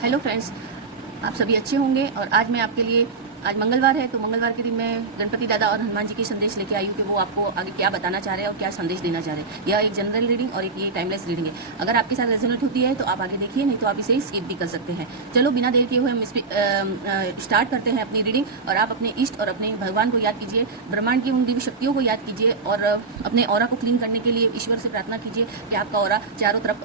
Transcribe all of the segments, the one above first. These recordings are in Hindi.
हेलो फ्रेंड्स, आप सभी अच्छे होंगे। और आज मैं आपके लिए, आज मंगलवार है तो मंगलवार के दिन मैं गणपति दादा और हनुमान जी की संदेश लेके आई हूँ कि वो आपको आगे क्या बताना चाह रहे हैं और क्या संदेश देना चाह रहे हैं। यह एक जनरल रीडिंग और एक ये टाइमलेस रीडिंग है। अगर आपके साथ रेजोनेट होती है तो आप आगे देखिए, नहीं तो आप इसे स्किप भी कर सकते हैं। चलो बिना देर किए हुए हम स्टार्ट करते हैं अपनी रीडिंग। और आप अपने इष्ट और अपने भगवान को याद कीजिए, ब्रह्मांड की उन दिव्य शक्तियों को याद कीजिए और अपने ऑरा को क्लीन करने के लिए ईश्वर से प्रार्थना कीजिए कि आपका ऑरा चारों तरफ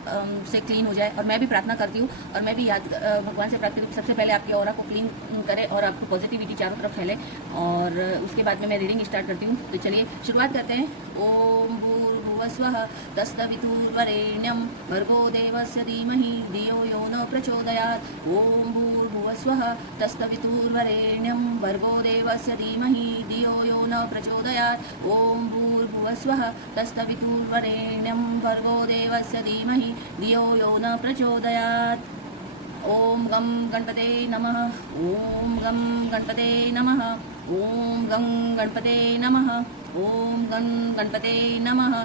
से क्लीन हो जाए। और मैं भी प्रार्थना करती हूँ और मैं भी भगवान से प्रार्थना करती हूँ सबसे पहले आपके ऑरा को क्लीन करें और आपको पॉजिटिविटी चारों तरफ फैले। और उसके बाद में मैं रीडिंग स्टार्ट करती हूँ। तो चलिए शुरुआत करते हैं। ओम भूर्भुवस्वः तत्सवितुर्वरेण्यं भर्गो देवस्य धीमहि धियो यो न प्रचोदयात्। ओम भूर्भुवस्वः तत्सवितुर्वरेण्यं भर्गो देवस्य धीमहि धियो यो न प्रचोदयात्। ओम भूर्भुवस्वः तत्सवितुर्वरेण्यं भर्गो देवस्य धीमहि धियो यो न प्रचोदयात्। ओम गं गणपते नमः। ओम गं गणपते नमः। ओम गं गणपते नमः। ओम गं गणपते नमः।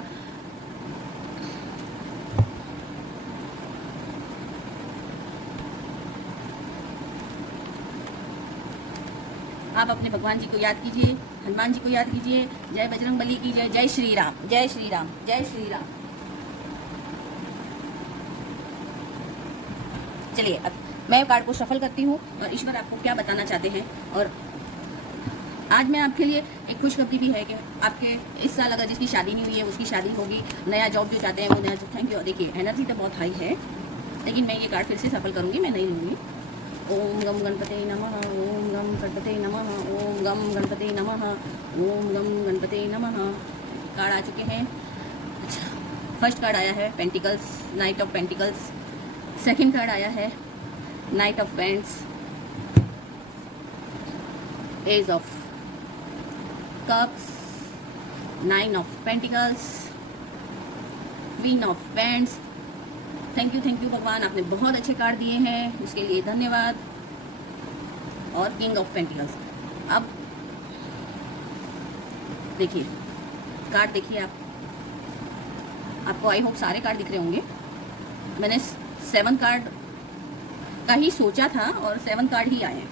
आप अपने भगवान जी को याद कीजिए, हनुमान जी को याद कीजिए। जय बजरंग बली की जय। जय श्री राम, जय श्री राम, जय श्री राम। चलिए अब मैं कार्ड को शफल करती हूँ और ईश्वर आपको क्या बताना चाहते हैं। और आज मैं आपके लिए एक खुशखबरी भी है कि आपके इस साल अगर जिसकी शादी नहीं हुई है उसकी शादी होगी। नया जॉब जो चाहते हैं वो नया जॉब। Thank you. देखिए एनर्जी तो बहुत हाई है, लेकिन मैं ये कार्ड फिर से सफल करूँगी, मैं नहीं लूँगी। ओम गम गणपते नमः। ओम गम गणपते नमः। ओम गम गणपते नमः। ओम गम गणपते नमः। कार्ड आ चुके हैं। अच्छा, फर्स्ट कार्ड आया है pentacles, knight of pentacles. Second card आया है knight of pents, ace of cups, nine of pentacles, queen of pents. Thank you भगवान, आपने बहुत अच्छे कार्ड दिए हैं, उसके लिए धन्यवाद। और किंग ऑफ पेंटिकल्स। अब देखिए कार्ड, देखिए आपको आई होप सारे कार्ड दिख रहे होंगे। मैंने 7 कार्ड का ही सोचा था और 7 कार्ड ही आए हैं।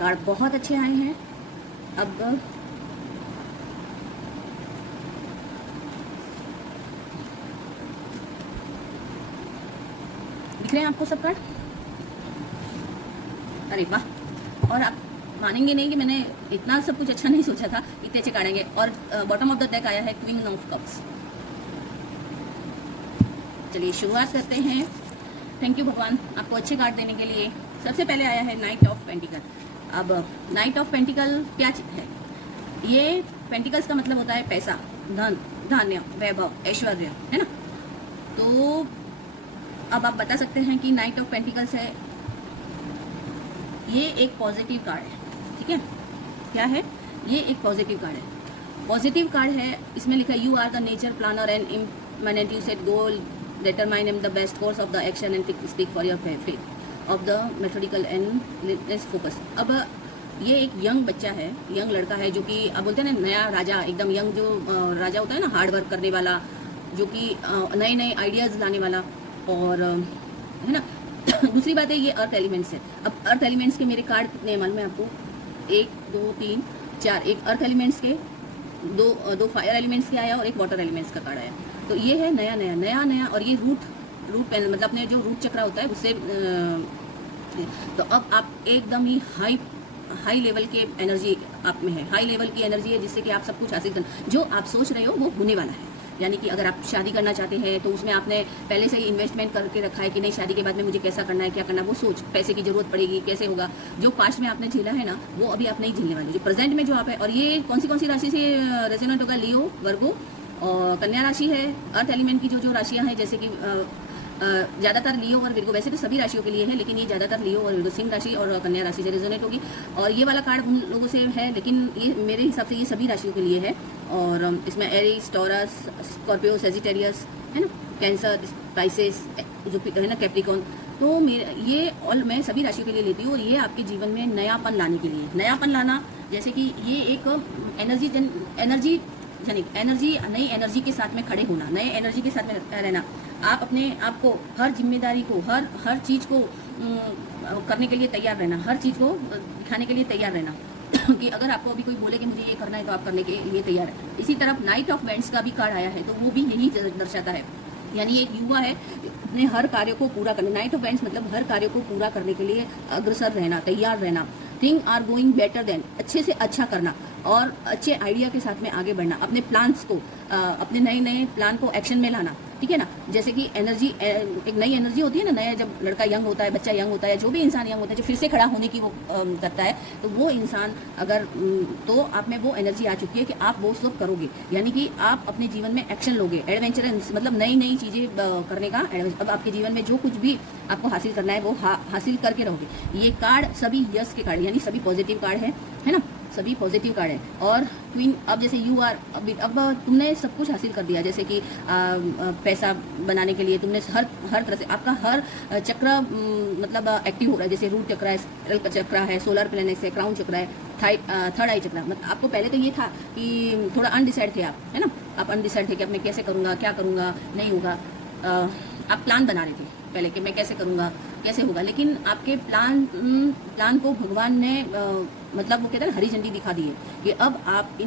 कार्ड बहुत अच्छे आए हैं। अब दिख रहे हैं आपको सब कार्ड? अरे वाह। और आप मानेंगे नहीं कि मैंने इतना सब कुछ अच्छा नहीं सोचा था, इतने अच्छे कार्ड आएंगे। और बॉटम ऑफ द डेक आया है क्वीन ऑफ कप्स। चलिए शुरुआत करते हैं। थैंक यू भगवान आपको अच्छे कार्ड देने के लिए। सबसे पहले आया है नाइट ऑफ पेंटिकल। अब नाइट ऑफ पेंटिकल क्या है? ये पेंटिकल्स का मतलब होता है पैसा, धन, धान्य, वैभव, ऐश्वर्य, है ना। तो अब आप बता सकते हैं कि नाइट ऑफ पेंटिकल्स है, ये एक पॉजिटिव कार्ड है। ठीक है, क्या है? ये एक पॉजिटिव कार्ड है। पॉजिटिव कार्ड है, इसमें लिखा है you are the nature planner and इम्पैनेंट, you set goal, determine the best course of the action and speak for your faith of the methodical and relentless focus। अब ये एक यंग बच्चा है, यंग लड़का है, जो कि अब बोलते हैं ना नया राजा, एकदम यंग जो राजा होता है ना, हार्ड वर्क करने वाला, जो कि नए नए आइडियाज़ लाने वाला, और है ना। दूसरी बात है ये अर्थ एलिमेंट्स है। अब अर्थ एलिमेंट्स के मेरे कार्ड कितने मालूम है आपको? 1 2 3 4। एक अर्थ एलिमेंट्स के, दो फायर एलिमेंट्स के आया और एक वाटर एलिमेंट्स का कार्ड आया। तो ये है नया। और ये रूट पैनल, मतलब अपने जो रूट चक्रा होता है उससे। तो अब आप एकदम ही हाई लेवल के एनर्जी आप में है, हाई लेवल की एनर्जी है, जिससे कि आप सब कुछ हासिल कर, जो आप सोच रहे हो वो होने वाला है। यानी कि अगर आप शादी करना चाहते हैं तो उसमें आपने पहले से ही इन्वेस्टमेंट करके रखा है कि नहीं, शादी के बाद में मुझे कैसा करना है, क्या करना है, वो सोच, पैसे की जरूरत पड़ेगी, कैसे होगा। जो पास्ट में आपने झेला है ना, वो अभी आप नहीं झेलने वाले, जो प्रेजेंट में जो आप है। और ये कौन सी राशि से रेजोनेट होगा? लियो, वर्गो और कन्या राशि है। अर्थ एलिमेंट की जो राशियां हैं, जैसे कि ज़्यादातर लियो और विर्गो, वैसे तो सभी राशियों के लिए है, लेकिन ये ज़्यादातर लियो और विर्गो, सिंह राशि और कन्या राशि से रेजोनेट होगी। और ये वाला कार्ड उन लोगों से है, लेकिन ये मेरे हिसाब से ये सभी राशियों के लिए है। और इसमें एरीज, टॉरस, स्कॉर्पियो, सेजिटेरियस, है ना, कैंसर, स्पाइसेस, जो है ना, कैप्रिकॉन। तो ये ऑल मैं सभी राशियों के लिए लेती हूँ। और ये आपके जीवन में नयापन लाने के लिए, नयापन लाना, जैसे कि ये एक एनर्जी जनिक एनर्जी, नई एनर्जी के साथ में खड़े होना, नए एनर्जी के साथ में रहना, आप अपने आप को हर जिम्मेदारी को, हर चीज़ को करने के लिए तैयार रहना, हर चीज़ को दिखाने के लिए तैयार रहना कि अगर आपको अभी कोई बोले कि मुझे ये करना है तो आप करने के लिए तैयार है। इसी तरफ नाइट ऑफ वेंट्स का भी कार्ड आया है, तो वो भी यही दर्शाता है, यानी एक युवा है अपने हर कार्य को पूरा करने, नाइट ऑफ वेंट्स मतलब हर कार्य को पूरा करने के लिए अग्रसर रहना, तैयार रहना, thing are going better then, अच्छे से अच्छा करना और अच्छे आइडिया के साथ में आगे बढ़ना, अपने प्लान्स को, अपने नए नए प्लान को एक्शन में लाना, ठीक है ना। जैसे कि एनर्जी, एक नई एनर्जी होती है ना, नया जब लड़का यंग होता है, बच्चा यंग होता है, जो भी इंसान यंग होता है, जो फिर से खड़ा होने की वो करता है, तो वो इंसान अगर तो आप में वो एनर्जी आ चुकी है कि आप वो सब करोगे, यानी कि आप अपने जीवन में एक्शन लोगे, एडवेंचरस मतलब नई नई चीज़ें करने का। अब आपके जीवन में जो कुछ भी आपको हासिल करना है वो हासिल करके रहोगे। ये कार्ड सभी यस के कार्ड, यानी सभी पॉजिटिव कार्ड है ना, सभी पॉजिटिव कार्ड है। और क्वीन, अब जैसे यू आर, अब तुमने सब कुछ हासिल कर दिया, जैसे कि पैसा बनाने के लिए तुमने हर तरह से आपका हर चक्र मतलब एक्टिव हो रहा है, जैसे रूट चक्र है, स्पाइरल चक्र है, सोलर प्लेनेक्स है, क्राउन चक्र है, थर्ड आई चक्र। मतलब आपको पहले तो ये था कि थोड़ा अनडिसाइड थे आप, है ना, आप अनडिसाइड थे कि अब मैं कैसे करूँगा, क्या करूँगा, नहीं होगा। आप प्लान बना रहे थे पहले कि मैं कैसे करूँगा, कैसे होगा, लेकिन आपके प्लान को भगवान ने मतलब वो कहते हैं ना हरी झंडी दिखा दी है कि अब आप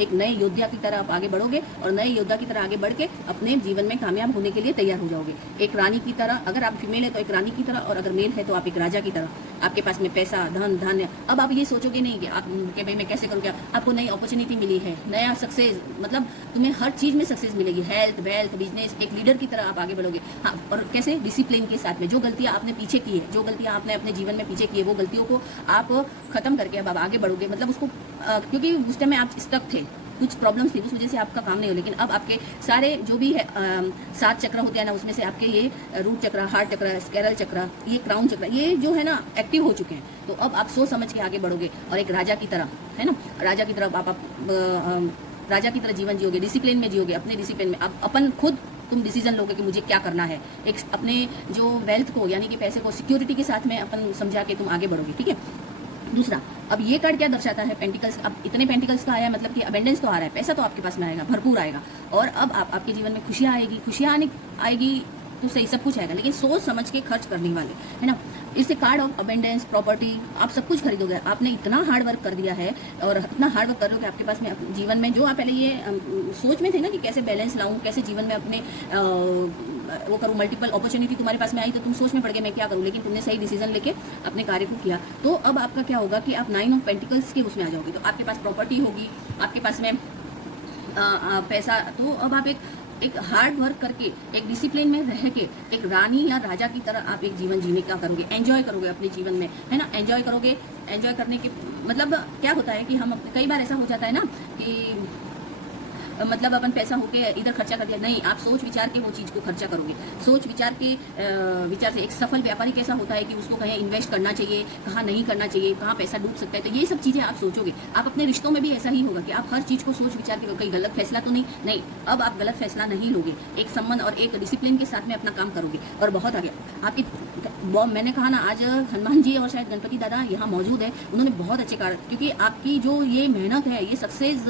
एक नए योद्धा की तरह आप आगे बढ़ोगे और नए योद्धा की तरह आगे बढ़ के अपने जीवन में कामयाब होने के लिए तैयार हो जाओगे। एक रानी की तरह, अगर आप फीमेल है तो एक रानी की तरह, और अगर मेल है तो आप एक राजा की तरह। आपके पास में पैसा, धन, धान्य, अब आप ये सोचोगे नहीं कि आप कि भाई मैं कैसे करूँगा। आपको नई अपॉर्चुनिटी मिली है, नया सक्सेस, मतलब तुम्हें हर चीज़ में सक्सेस मिलेगी, हेल्थ, वेल्थ, बिजनेस, एक लीडर की तरह आप आगे बढ़ोगे। हाँ, और कैसे, डिसिप्लिन के साथ में। जो गलतियाँ आपने पीछे की है, जो गलतियाँ आपने अपने जीवन में पीछे की है, वो गलतियों को आप खत्म करके अब आप आगे बढ़ोगे। मतलब उसको क्योंकि उस टाइम में आप स्टक थे, कुछ प्रॉब्लम्स थी, उस वजह से आपका काम नहीं हो, लेकिन अब आपके सारे जो भी है 7 चक्र होते हैं ना, उसमें से आपके ये रूट चक्र, हार्ट चक्र, स्पाइरल चक्र, ये क्राउन चक्र, ये जो है ना एक्टिव हो चुके हैं। तो अब आप सोच समझ के आगे बढ़ोगे और एक राजा की तरह, है ना, राजा की तरह आप राजा की तरह जीवन जियोगे, डिसिप्लिन में जियोगे, अपने डिसिप्लिन में। अब अपन खुद तुम डिसीजन लोगे कि मुझे क्या करना है। एक अपने जो वेल्थ को, यानी कि पैसे को सिक्योरिटी के साथ में अपन समझा के तुम आगे बढ़ोगे, ठीक है। दूसरा, अब ये कार्ड क्या दर्शाता है, पेंटिकल्स। अब इतने पेंटिकल्स का आया, मतलब कि अबेंडेंस तो आ रहा है, पैसा तो आपके पास में आएगा, भरपूर आएगा, और अब आपके जीवन में खुशियाँ आएगी। खुशियाँ आएगी तो सही, सब कुछ आएगा, लेकिन सोच समझ के खर्च करने वाले, है ना। इससे कार्ड ऑफ अबेंडेंस, प्रॉपर्टी, आप सब कुछ खरीदोगे। आपने इतना हार्ड वर्क कर दिया है और इतना हार्ड वर्क करोगे, आपके पास में जीवन में जो आप पहले ये सोच में थे ना कि कैसे बैलेंस लाऊं, कैसे जीवन में अपने वो करूँ, मल्टीपल अपॉर्चुनिटी तुम्हारे पास में आई तो तुम सोच में पड़ गए मैं क्या करूँ, लेकिन तुमने सही डिसीजन लेके अपने कार्य को किया। तो अब आपका क्या होगा कि आप 9 ऑफ पेंटिकल्स के उसमें आ जाओगे। तो आपके पास प्रॉपर्टी होगी, आपके पास में पैसा। तो अब आप एक हार्ड वर्क करके, एक डिसिप्लिन में रह के, एक रानी या राजा की तरह आप एक जीवन जीने का करोगे, एंजॉय करोगे अपने जीवन में, है ना। एंजॉय करोगे, एंजॉय करने के मतलब क्या होता है कि हम कई बार ऐसा हो जाता है ना कि मतलब अपन पैसा होके इधर खर्चा कर दिया, नहीं, आप सोच विचार के वो चीज़ को खर्चा करोगे। सोच विचार के विचार से एक सफल व्यापारी कैसा होता है कि उसको कहीं इन्वेस्ट करना चाहिए, कहाँ नहीं करना चाहिए, कहाँ पैसा डूब सकता है, तो ये सब चीज़ें आप सोचोगे। आप अपने रिश्तों में भी ऐसा ही होगा कि आप हर चीज़ को सोच विचार के, कहीं गलत फैसला तो नहीं, अब आप गलत फैसला नहीं लोगे, एक संबंध और एक डिसिप्लिन के साथ में अपना काम करोगे और बहुत आगे आपकी। मैंने कहा ना, आज हनुमान जी और शायद गणपति दादा यहाँ मौजूद है, उन्होंने बहुत अच्छे कारण, क्योंकि आपकी जो ये मेहनत है, ये सक्सेस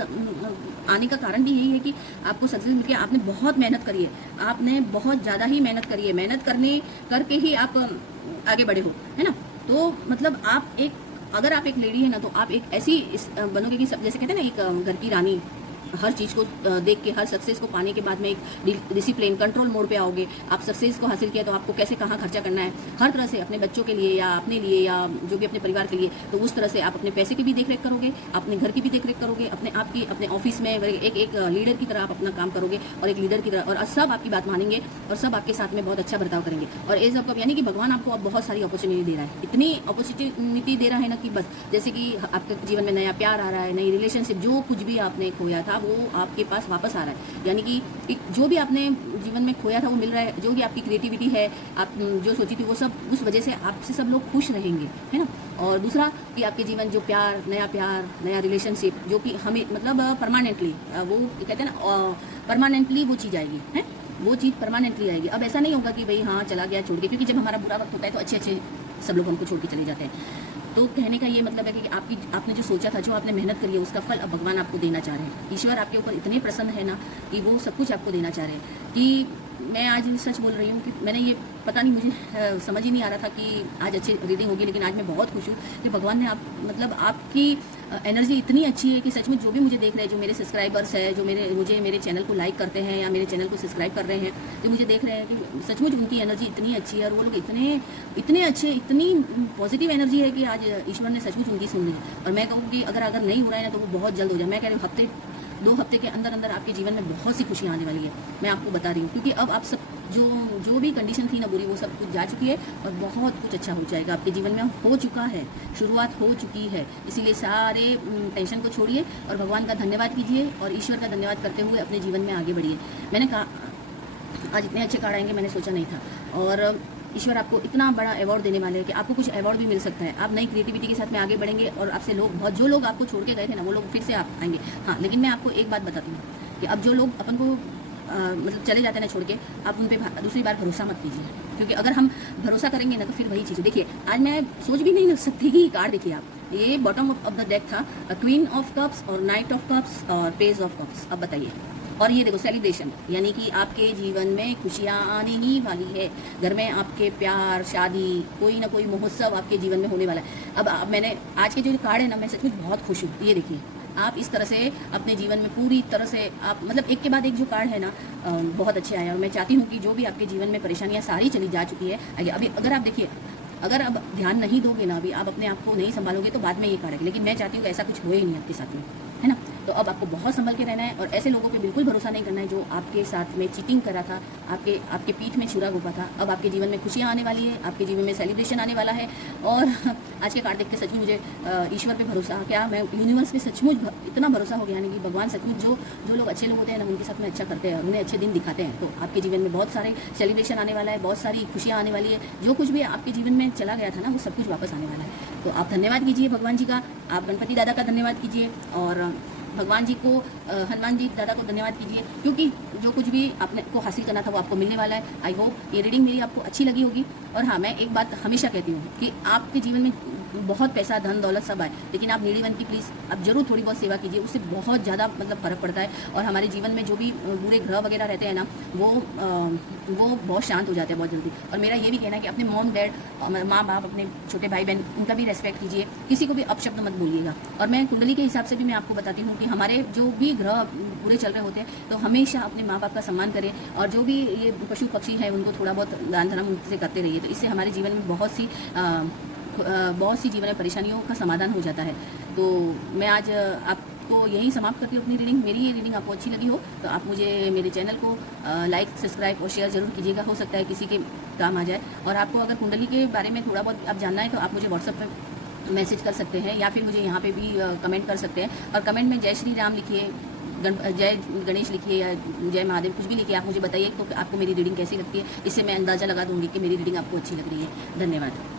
आने का कारण भी यही है कि आपको सक्सेस मिल के आपने बहुत मेहनत करी है, आपने बहुत ज़्यादा ही मेहनत करी है, मेहनत करके ही आप आगे बढ़े हो, है ना। तो मतलब आप अगर आप एक लेडी है ना, तो आप एक ऐसी बनोगे कि सब, जैसे कहते हैं ना, एक घर की रानी, हर चीज़ को देख के, हर सक्सेस को पाने के बाद में एक डिसिप्लिन, कंट्रोल मोड पे आओगे। आप सक्सेस को हासिल किया तो आपको कैसे कहाँ खर्चा करना है, हर तरह से अपने बच्चों के लिए या अपने लिए या जो भी अपने परिवार के लिए, तो उस तरह से आप अपने पैसे की भी देखरेख करोगे, अपने घर की भी देखरेख करोगे, अपने आप की, अपने ऑफिस में एक लीडर की तरह आप अपना काम करोगे और एक लीडर की तरह, और सब आपकी बात मानेंगे और सब आपके साथ में बहुत अच्छा बर्ताव करेंगे। और एज ऑफ, यानी कि भगवान आपको अब बहुत सारी अपॉर्चुनिटी दे रहा है, इतनी अपॉर्चुनिटी दे रहा है ना कि बस, जैसे कि आपके जीवन में नया प्यार आ रहा है, नई रिलेशनशिप, जो कुछ भी आपने खोया था वो आपके पास वापस आ रहा है। यानी कि जो भी आपने जीवन में खोया था वो मिल रहा है, जो भी आपकी क्रिएटिविटी है, आप जो सोची थी वो सब, उस वजह से आपसे सब लोग खुश रहेंगे, है ना। और दूसरा कि आपके जीवन जो प्यार, नया रिलेशनशिप, जो कि हमें मतलब परमानेंटली, वो कहते हैं ना, परमानेंटली वो चीज़ आएगी, है, वो चीज़ परमानेंटली आएगी। अब ऐसा नहीं होगा कि भाई हाँ चला गया छोड़ के, क्योंकि जब हमारा बुरा वक्त होता है तो अच्छे सब लोग हमको छोड़ के चले जाते हैं। तो कहने का ये मतलब है कि आपने जो सोचा था, जो आपने मेहनत करी है, उसका फल अब भगवान आपको देना चाह रहे हैं। ईश्वर आपके ऊपर इतने प्रसन्न है ना कि वो सब कुछ आपको देना चाह रहे हैं। कि मैं आज सच बोल रही हूँ कि मैंने ये पता नहीं, मुझे समझ ही नहीं आ रहा था कि आज अच्छी रीडिंग होगी, लेकिन आज मैं बहुत खुश हूँ कि भगवान ने आपकी एनर्जी इतनी अच्छी है कि सचमुच जो भी मुझे देख रहे हैं, जो मेरे सब्सक्राइबर्स हैं, जो मेरे चैनल को लाइक करते हैं या मेरे चैनल को सब्सक्राइब कर रहे हैं, जो मुझे देख रहे हैं, कि सचमुच उनकी एनर्जी इतनी अच्छी है और वो लोग इतने अच्छे, इतनी पॉजिटिव एनर्जी है कि आज ईश्वर ने सचमुच उनकी सुन ली। और मैं कहूँ कि अगर नहीं हो रहा है ना, तो वो बहुत जल्द हो जाए। मैं कह रही हूँ 2 हफ्ते के अंदर अंदर आपके जीवन में बहुत सी खुशियाँ आने वाली है, मैं आपको बता रही हूँ। क्योंकि अब आप सब जो भी कंडीशन थी ना बुरी, वो सब कुछ जा चुकी है और बहुत कुछ अच्छा हो जाएगा आपके जीवन में, हो चुका है, शुरुआत हो चुकी है। इसीलिए सारे टेंशन को छोड़िए और भगवान का धन्यवाद कीजिए और ईश्वर का धन्यवाद करते हुए अपने जीवन में आगे बढ़िए। मैंने कहा आज इतने अच्छे कार्ड आएंगे, मैंने सोचा नहीं था। और ईश्वर आपको इतना बड़ा अवार्ड देने वाले हैं कि आपको कुछ अवार्ड भी मिल सकता है। आप नई क्रिएटिविटी के साथ में आगे बढ़ेंगे और आपसे जो लोग आपको छोड़ के गए थे ना, वो लोग फिर से आप आएंगे। हाँ, लेकिन मैं आपको एक बात बताती हूँ कि अब जो लोग अपन को मतलब चले जाते हैं ना छोड़ के, आप उन पर दूसरी बार भरोसा मत कीजिए। क्योंकि अगर हम भरोसा करेंगे ना, तो फिर वही चीज़ देखिए। आज मैं सोच भी नहीं सकती कि कार्ड देखिए आप, ये बॉटम ऑफ द डेक था, क्वीन ऑफ कप्स और नाइट ऑफ कप्स और पेज ऑफ कप्स। अब बताइए, और ये देखो सेलिब्रेशन, यानी कि आपके जीवन में खुशियाँ आने ही वाली है। घर में आपके प्यार, शादी, कोई ना कोई महोत्सव आपके जीवन में होने वाला है। अब मैंने आज के जो कार्ड है ना, मैं सच में बहुत खुश हूँ। ये देखिए, आप इस तरह से अपने जीवन में पूरी तरह से आप मतलब एक के बाद एक जो कार्ड है ना, बहुत अच्छे आए। और मैं चाहती हूँ कि जो भी आपके जीवन में परेशानियाँ सारी चली जा चुकी है, अभी अगर आप देखिए, अगर अब ध्यान नहीं दोगे ना, अभी आप अपने आप को नहीं संभालोगे तो बाद में ये कार्ड है। लेकिन मैं चाहती हूँ कि ऐसा कुछ हो ही नहीं आपके साथ में, है ना। तो अब आपको बहुत संभल के रहना है और ऐसे लोगों पे बिल्कुल भरोसा नहीं करना है जो आपके साथ में चीटिंग कर रहा था, आपके पीठ में छुरा घोपा था। अब आपके जीवन में खुशियाँ आने वाली है, आपके जीवन में सेलिब्रेशन आने वाला है। और आज के कार्ड देख के सचमुच मुझे ईश्वर पे भरोसा, क्या मैं यूनिवर्स पे सचमुच इतना भरोसा हो गया, यानी कि भगवान सचमुच जो लोग अच्छे लोग होते हैं ना, उनके साथ में अच्छा करते हैं और उन्हें अच्छे दिन दिखाते हैं। तो आपके जीवन में बहुत सारे सेलिब्रेशन आने वाला है, बहुत सारी खुशियाँ आने वाली है। जो कुछ भी आपके जीवन में चला गया था ना, वो सब कुछ वापस आने वाला है। तो आप धन्यवाद कीजिए भगवान जी का, आप गणपति दादा का धन्यवाद कीजिए और भगवान जी को, हनुमान जी दादा को धन्यवाद कीजिए। क्योंकि जो कुछ भी आपने को हासिल करना था वो आपको मिलने वाला है। आई होप ये रीडिंग मेरी आपको अच्छी लगी होगी। और हाँ, मैं एक बात हमेशा कहती हूँ कि आपके जीवन में बहुत पैसा, धन दौलत सब आए, लेकिन आप नीडी वन की प्लीज़ आप जरूर थोड़ी बहुत सेवा कीजिए, उससे बहुत ज़्यादा मतलब फ़र्क पड़ता है। और हमारे जीवन में जो भी बुरे ग्रह वगैरह रहते हैं ना, वो बहुत शांत हो जाते हैं बहुत जल्दी। और मेरा ये भी कहना है कि अपने मॉम डैड, माँ बाप, अपने छोटे भाई बहन, उनका भी रेस्पेक्ट कीजिए, किसी को भी अपशब्द मत बोलिएगा। और मैं कुंडली के हिसाब से भी मैं आपको बताती हूँ कि हमारे जो भी ग्रह पूरे चल रहे होते हैं, तो हमेशा अपने माँ बाप का सम्मान करें और जो भी ये पशु पक्षी है उनको थोड़ा बहुत दान धर्म उनसे करते रहिए। तो इससे हमारे जीवन में बहुत सी जीवन में परेशानियों का समाधान हो जाता है। तो मैं आज आपको यही समाप्त करती हूँ अपनी रीडिंग। मेरी ये रीडिंग आपको अच्छी लगी हो तो आप मुझे मेरे चैनल को लाइक, सब्सक्राइब और शेयर जरूर कीजिएगा, हो सकता है किसी के काम आ जाए। और आपको अगर कुंडली के बारे में थोड़ा बहुत आप जानना है तो आप मुझे व्हाट्सएप पर मैसेज कर सकते हैं या फिर मुझे यहाँ पे भी कमेंट कर सकते हैं। और कमेंट में जय श्री राम लिखिए, जय गणेश लिखिए या जय महादेव, कुछ भी लिखिए। आप मुझे बताइए तो आपको मेरी रीडिंग कैसी लगती है, इससे मैं अंदाज़ा लगा दूंगी कि मेरी रीडिंग आपको अच्छी लग रही है। धन्यवाद।